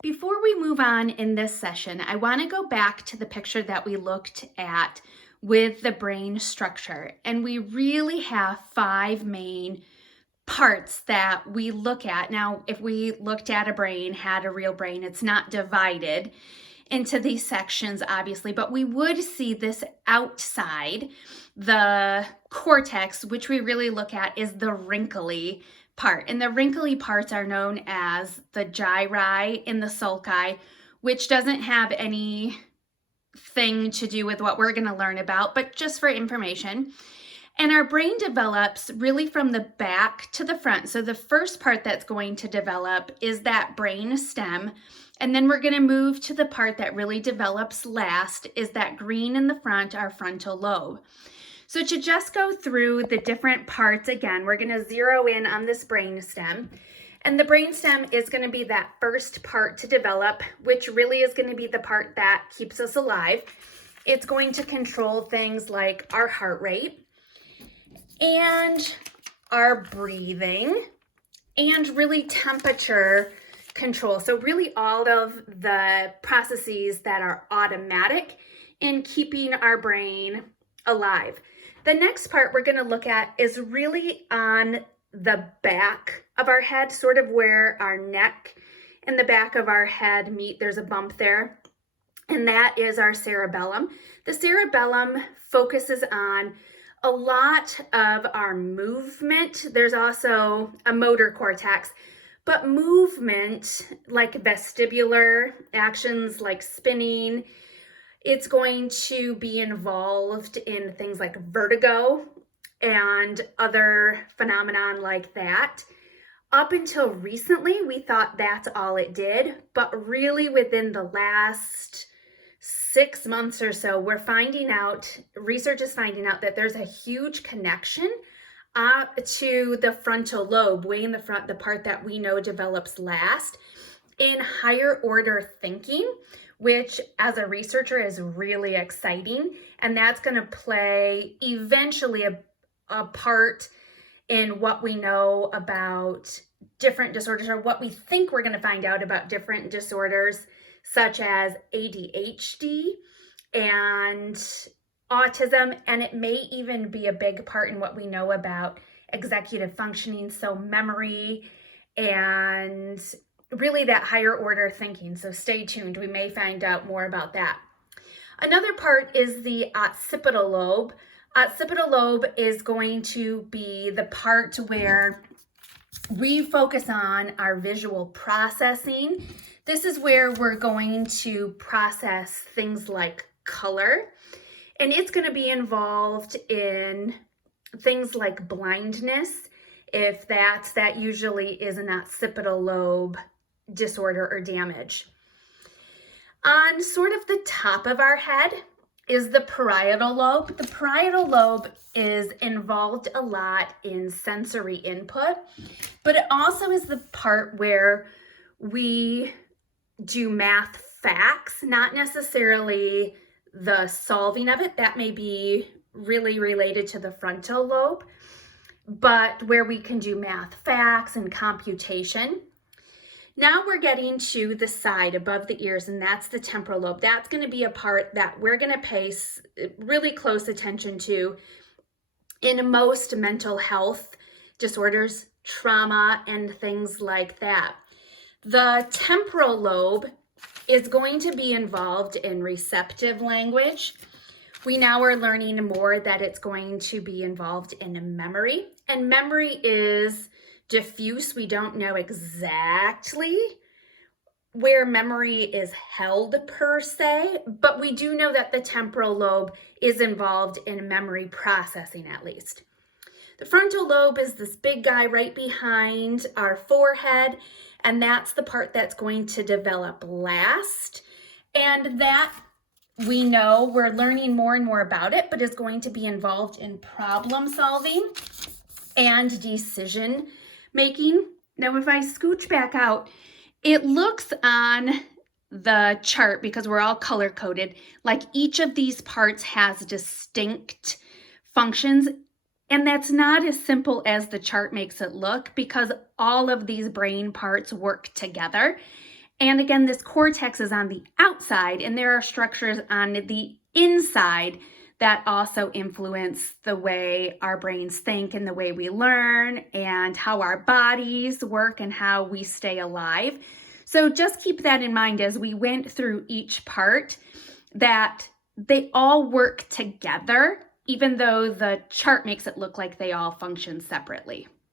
Before we move on in this session, I want to go back to the picture that we looked at with the brain structure. And we really have 5 main parts that we look at. Now, if we looked at a brain, had a real brain, it's not divided into these sections, obviously, but we would see this outside. The cortex, which we really look at, is the wrinkly part. And the wrinkly parts are known as the gyri in the sulci, which doesn't have anything to do with what we're going to learn about, but just for information. And our brain develops really from the back to the front. So the first part that's going to develop is that brain stem. And then we're going to move to the part that really develops last, is that green in the front, our frontal lobe. So to just go through the different parts again, we're going to zero in on this brain stem. And the brain stem is going to be that first part to develop, which really is going to be the part that keeps us alive. It's going to control things like our heart rate and our breathing and really temperature control. So really all of the processes that are automatic in keeping our brain alive. The next part we're going to look at is really on the back of our head, sort of where our neck and the back of our head meet. There's a bump there, and that is our cerebellum. The cerebellum focuses on a lot of our movement. There's also a motor cortex, but movement like vestibular actions like spinning, it's going to be involved in things like vertigo and other phenomenon like that. Up until recently, we thought that's all it did, but really within the last 6 months or so, research is finding out that there's a huge connection to the frontal lobe, way in the front, the part that we know develops last, in higher order thinking, which as a researcher is really exciting. And that's going to play eventually a part in what we know about different disorders, or what we think we're going to find out about different disorders, such as ADHD and autism, and it may even be a big part in what we know about executive functioning, so memory and really that higher order thinking. So stay tuned, we may find out more about that. Another part is the occipital lobe. Occipital lobe is going to be the part where we focus on our visual processing. This is where we're going to process things like color, and it's going to be involved in things like blindness. If that usually is an occipital lobe disorder or damage. On sort of the top of our head is the parietal lobe. The parietal lobe is involved a lot in sensory input, but it also is the part where we do math facts, not necessarily the solving of it. That may be really related to the frontal lobe, but where we can do math facts and computation. Now we're getting to the side above the ears, and that's the temporal lobe. That's going to be a part that we're going to pay really close attention to in most mental health disorders, trauma, and things like that. The temporal lobe is going to be involved in receptive language. We now are learning more that it's going to be involved in memory, and memory is diffuse. We don't know exactly where memory is held per se, but we do know that the temporal lobe is involved in memory processing at least. The frontal lobe is this big guy right behind our forehead, and that's the part that's going to develop last. And that we know, we're learning more and more about it, but is going to be involved in problem solving and decision making. Now, if I scooch back out, it looks on the chart, because we're all color coded, like each of these parts has distinct functions. And that's not as simple as the chart makes it look, because all of these brain parts work together. And again, this cortex is on the outside, and there are structures on the inside that also influence the way our brains think and the way we learn and how our bodies work and how we stay alive. So just keep that in mind as we went through each part, that they all work together, even though the chart makes it look like they all function separately.